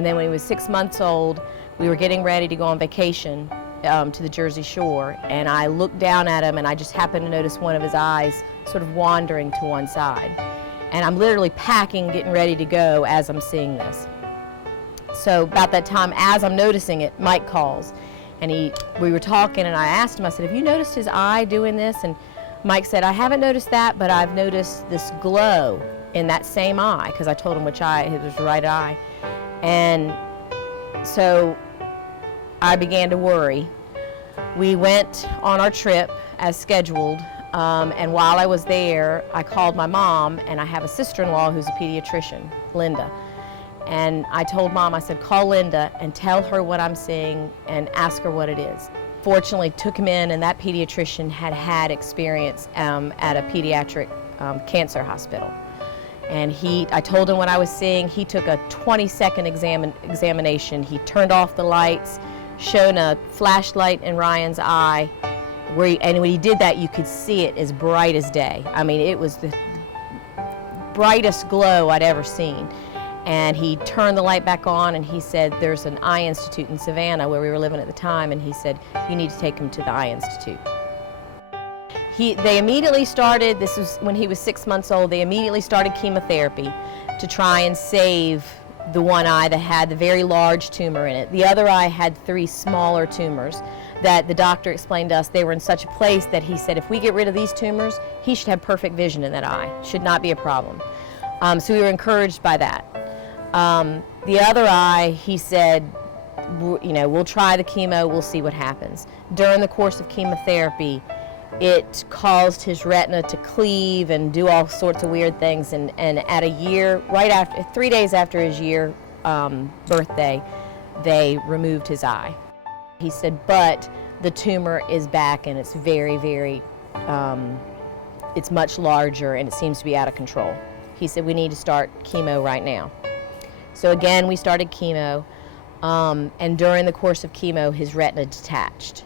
And then when he was 6 months old, we were getting ready to go on vacation to the Jersey Shore, and I looked down at him and I just happened to notice one of his eyes sort of wandering to one side. And I'm literally packing, getting ready to go as I'm seeing this. So about that time, as I'm noticing it, Mike calls, and we were talking, and I asked him, I said, have you noticed his eye doing this? And Mike said, I haven't noticed that, but I've noticed this glow in that same eye, because I told him which eye, it was the right eye. And so I began to worry. We went on our trip as scheduled, and while I was there, I called my mom, and I have a sister-in-law who's a pediatrician, Linda. And I told Mom, I said, call Linda and tell her what I'm seeing and ask her what it is. Fortunately, took him in, and that pediatrician had experience at a pediatric cancer hospital. And I told him what I was seeing. He took a 20-second examination. He turned off the lights, shone a flashlight in Ryan's eye, and when he did that, you could see it as bright as day. I mean, it was the brightest glow I'd ever seen. And he turned the light back on, and he said, there's an eye institute in Savannah where we were living at the time, and he said, you need to take him to the eye institute. They immediately started, this was when he was 6 months old, they immediately started chemotherapy to try and save the one eye that had the very large tumor in it. The other eye had 3 smaller tumors that the doctor explained to us they were in such a place that he said, if we get rid of these tumors, he should have perfect vision in that eye. Should not be a problem. So we were encouraged by that. The other eye, he said, you know, we'll try the chemo, we'll see what happens. During the course of chemotherapy, it caused his retina to cleave and do all sorts of weird things, and at a year, 3 days after his year birthday, they removed his eye. He said, but the tumor is back, and it's very, very, it's much larger, and it seems to be out of control. He said, we need to start chemo right now. So again, we started chemo, and during the course of chemo, his retina detached.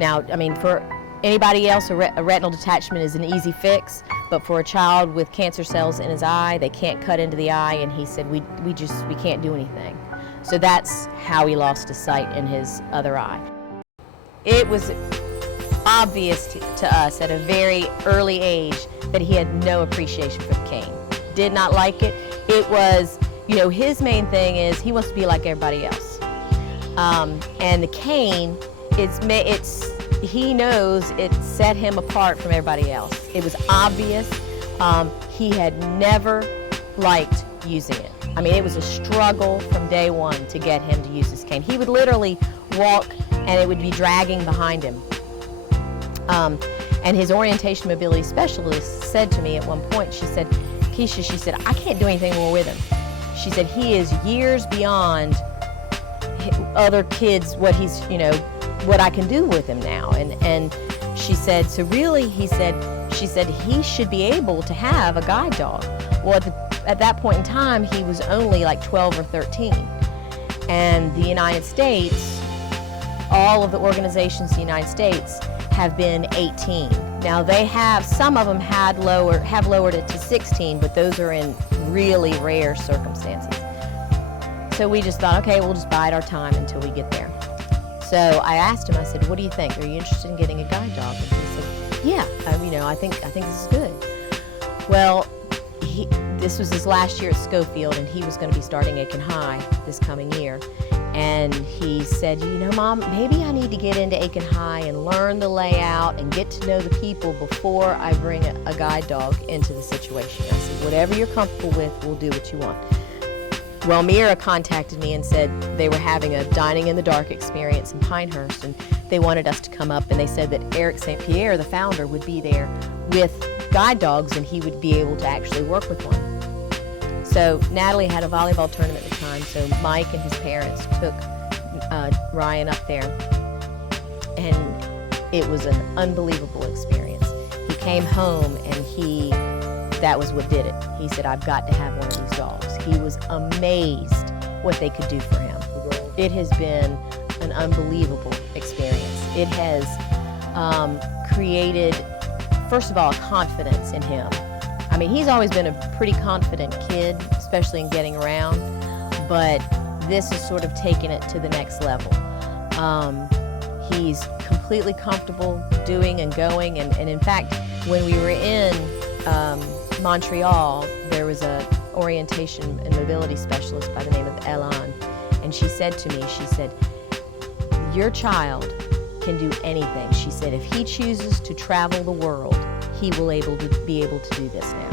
Now, I mean, for anybody else, a retinal detachment is an easy fix, but for a child with cancer cells in his eye, they can't cut into the eye, and he said, we can't do anything. So that's how he lost his sight in his other eye. It was obvious to us at a very early age that he had no appreciation for the cane. Did not like it. It was, you know, his main thing is he wants to be like everybody else. And the cane, he knows it set him apart from everybody else. It was obvious. He had never liked using it. I mean, it was a struggle from day one to get him to use his cane. He would literally walk and it would be dragging behind him. And his orientation mobility specialist said to me at one point, she said, Keisha, she said, I can't do anything more with him. She said, he is years beyond other kids, what he's, you know, what I can do with him now. And she said, so really, she said, he should be able to have a guide dog. Well, at that point in time, he was only like 12 or 13. And the United States, all of the organizations in the United States have been 18. Now they have, some of them have lowered it to 16, but those are in really rare circumstances. So we just thought, okay, we'll just bide our time until we get there. So I asked him, I said, what do you think? Are you interested in getting a guide dog? And he said, yeah, I think this is good. Well, this was his last year at Schofield, and he was going to be starting Aiken High this coming year. And he said, you know, Mom, maybe I need to get into Aiken High and learn the layout and get to know the people before I bring a guide dog into the situation. I said, whatever you're comfortable with, we'll do what you want. Well, MIRA contacted me and said they were having a Dining in the Dark experience in Pinehurst, and they wanted us to come up, and they said that Eric St. Pierre, the founder, would be there with guide dogs, and he would be able to actually work with one. So Natalie had a volleyball tournament at the time, so Mike and his parents took Ryan up there, and it was an unbelievable experience. He came home, and that was what did it. He said, I've got to have one of these dogs. He was amazed what they could do for him. It has been an unbelievable experience. It has created, first of all, a confidence in him. I mean, he's always been a pretty confident kid, especially in getting around, but this has sort of taken it to the next level. He's completely comfortable doing and going, and in fact, when we were in Montreal, there was an orientation and mobility specialist by the name of Elan, and she said to me, she said, your child can do anything. She said, if he chooses to travel the world, he will be able to do this now.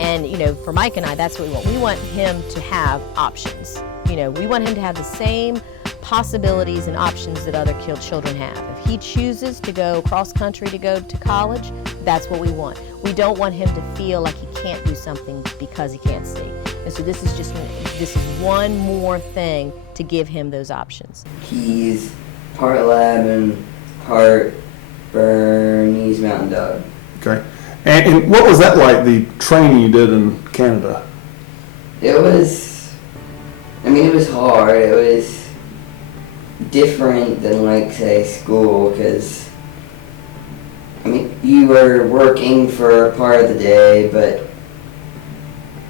And you know, for Mike and I, that's what we want. We want him to have options. You know, we want him to have the same possibilities and options that other children have. If he chooses to go cross country to go to college, that's what we want. We don't want him to feel like he can't do something because he can't see. And so this is one more thing to give him those options. He's part lab and part Bernese Mountain Dog. Okay. And what was that like, the training you did in Canada? It was hard. It was different than, like, say, school, because, you were working for a part of the day, but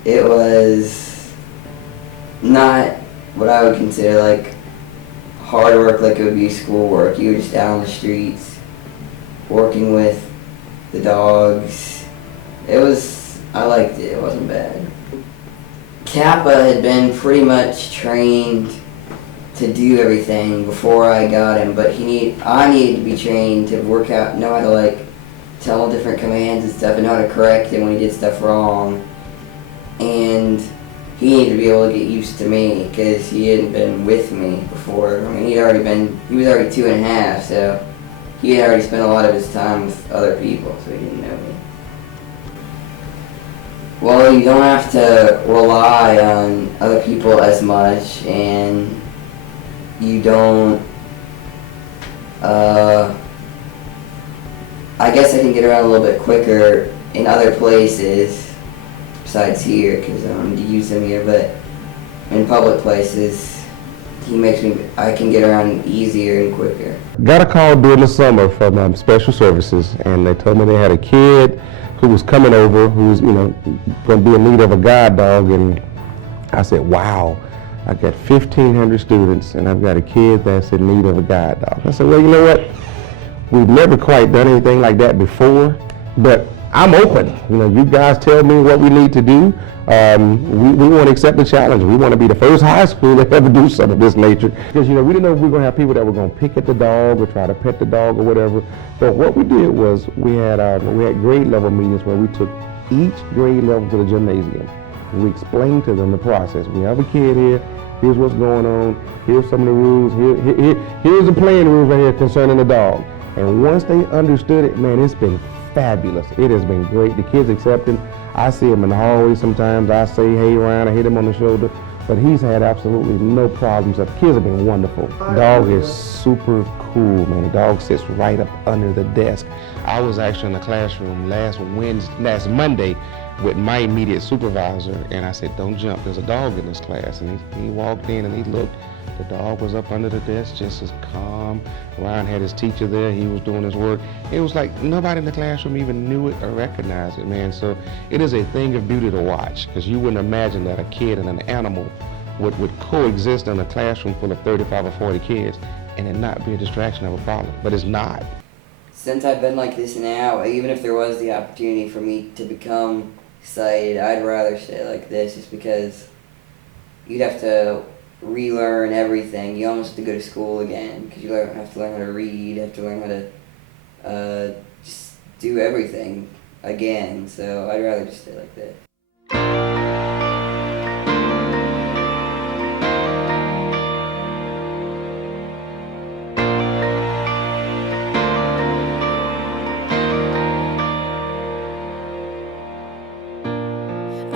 it was not what I would consider, like, hard work like it would be school work. You were just out on the streets, working with the dogs. I liked it. It wasn't bad. Kappa had been pretty much trained to do everything before I got him, but I needed to be trained to work out, know how to, like, tell different commands and stuff, and know how to correct him when he did stuff wrong. And he needed to be able to get used to me, because he hadn't been with me before. He was already 2.5, so he had already spent a lot of his time with other people, so he didn't know me. Well, you don't have to rely on other people as much, and you don't, I guess I can get around a little bit quicker in other places besides here, because I don't need to use them here, but in public places, I can get around easier and quicker. Got a call during the summer from Special Services, and they told me they had a kid who was coming over who was, going to be in need of a guide dog, and I said, wow, I've got 1,500 students, and I've got a kid that's in need of a guide dog. I said, well, you know what? We've never quite done anything like that before, but I'm open. You guys tell me what we need to do. We want to accept the challenge. We want to be the first high school to ever do something of this nature. Because, we didn't know if we were going to have people that were going to pick at the dog or try to pet the dog or whatever. But what we did was we had grade level meetings where we took each grade level to the gymnasium. We explained to them the process. We have a kid here. Here's what's going on. Here's some of the rules. Here's the playing rules right here concerning the dog. And once they understood it, man, it's been fabulous. It has been great. The kids accept him. I see him in the hallway sometimes. I say, hey, Ryan, I hit him on the shoulder. But he's had absolutely no problems. The kids have been wonderful. The dog is super cool, man. The dog sits right up under the desk. I was actually in the classroom last Monday with my immediate supervisor, and I said, don't jump, there's a dog in this class. And he walked in and he looked. The dog was up under the desk, just as calm. Ryan had his teacher there, he was doing his work. It was like nobody in the classroom even knew it or recognized it, man. So it is a thing of beauty to watch, because you wouldn't imagine that a kid and an animal would coexist in a classroom full of 35 or 40 kids and it not be a distraction of a problem, but it's not. Since I've been like this now, even if there was the opportunity for me to become sighted, I'd rather stay like this, just because you'd have to relearn everything. You almost have to go to school again, because you have to learn how to read, have to learn how to just do everything again. So I'd rather just stay like this.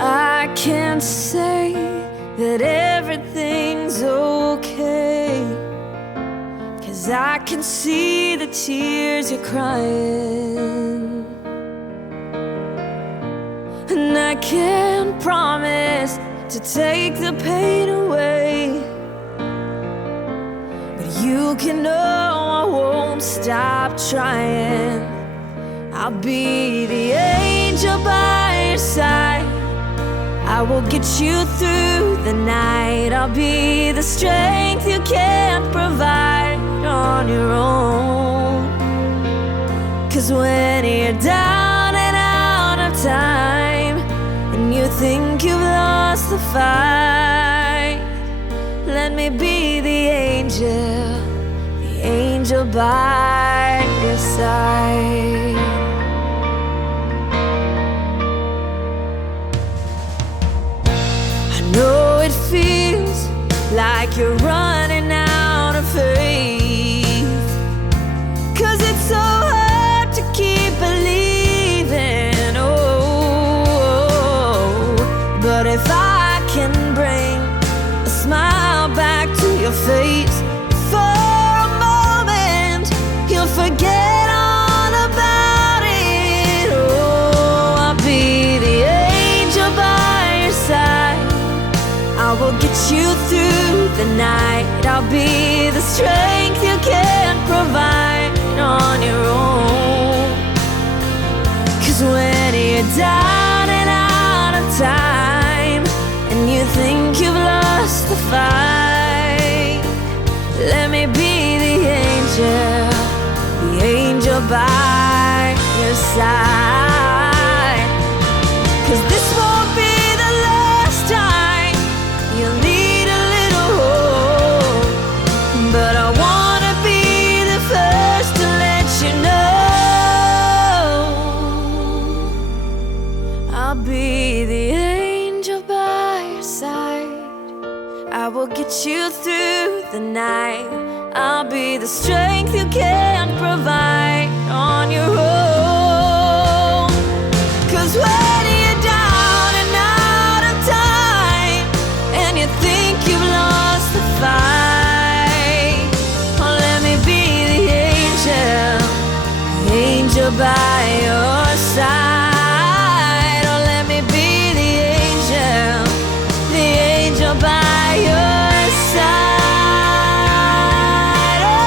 I can't say that everything's okay, 'cause I can see the tears you're crying, and I can't promise to take the pain away, but you can know I won't stop trying. I'll be the angel by your side. I will get you through the night. I'll be the strength you can't provide on your own. 'Cause when you're down and out of time, and you think you've lost the fight, let me be the angel by your side. I know it feels like you're running out of faith, 'cause it's so hard to keep believing. Oh, but if I can bring a smile back to your face for a moment, you'll forget all about it. Oh, I'll be the angel by your side. I will get you through the night. I'll be the strength you can't provide on your own. 'Cause when you're down and out of time, and you think you've lost the fight, let me be the angel by your side. 'Cause this won't be the last time you'll need a little hope, but I wanna be the first to let you know I'll be the angel by your side. I will get you through the night. I'll be the strength you can't provide on your own. 'Cause when you're down and out of time, and you think you've lost the fight, oh, let me be the angel by your side. Oh, let me be the angel by your side. Oh,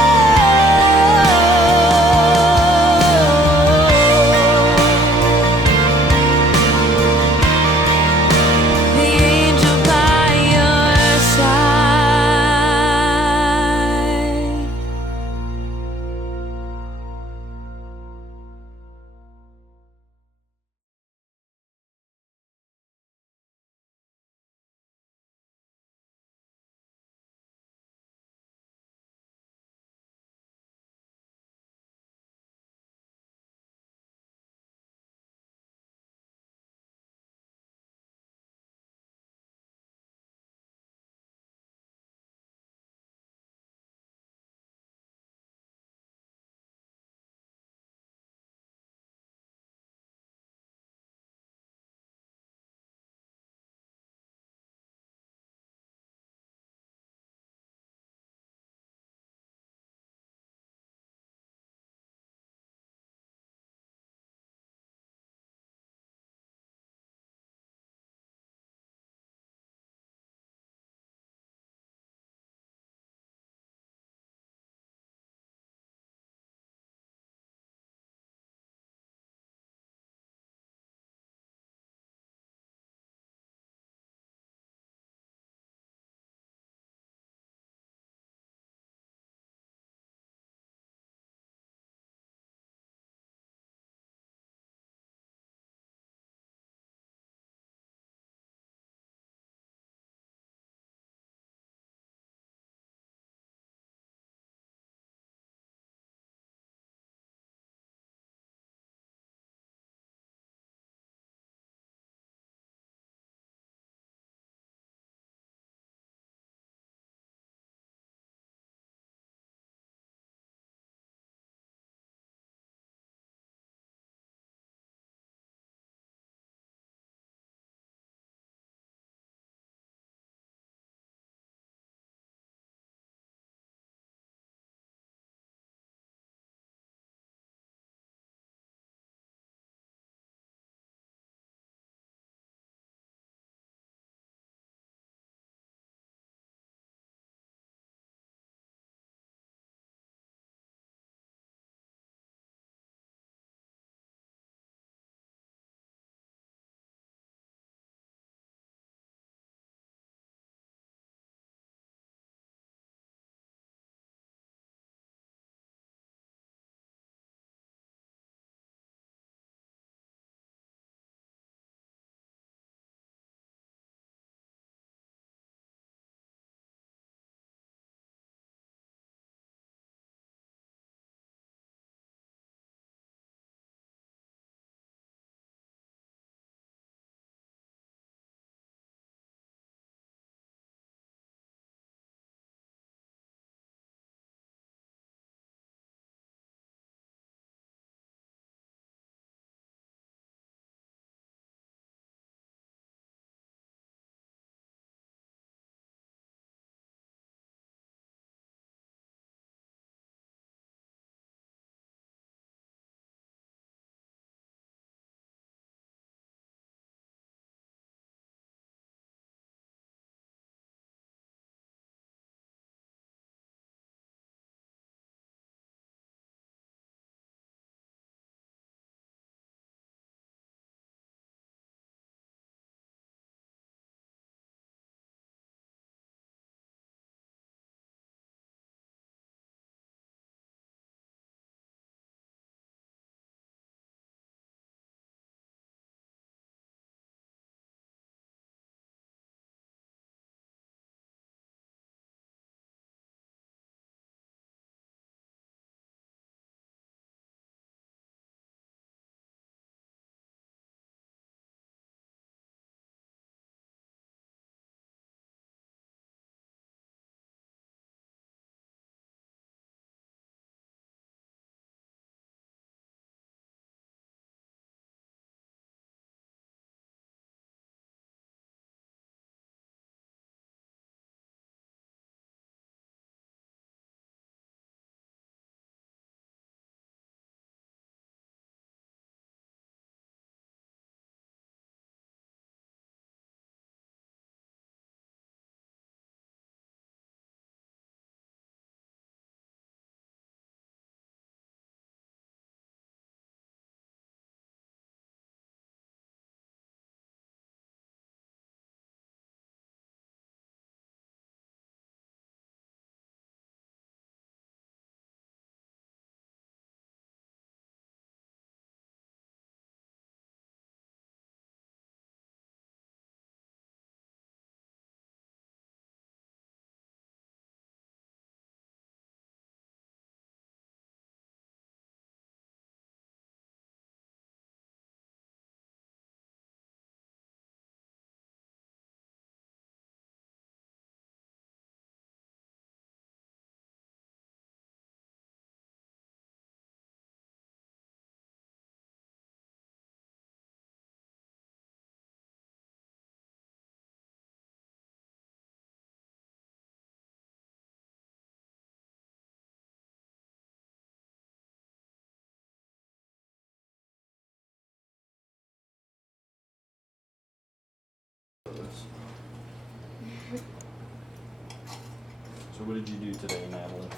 So what did you do today, Natalie?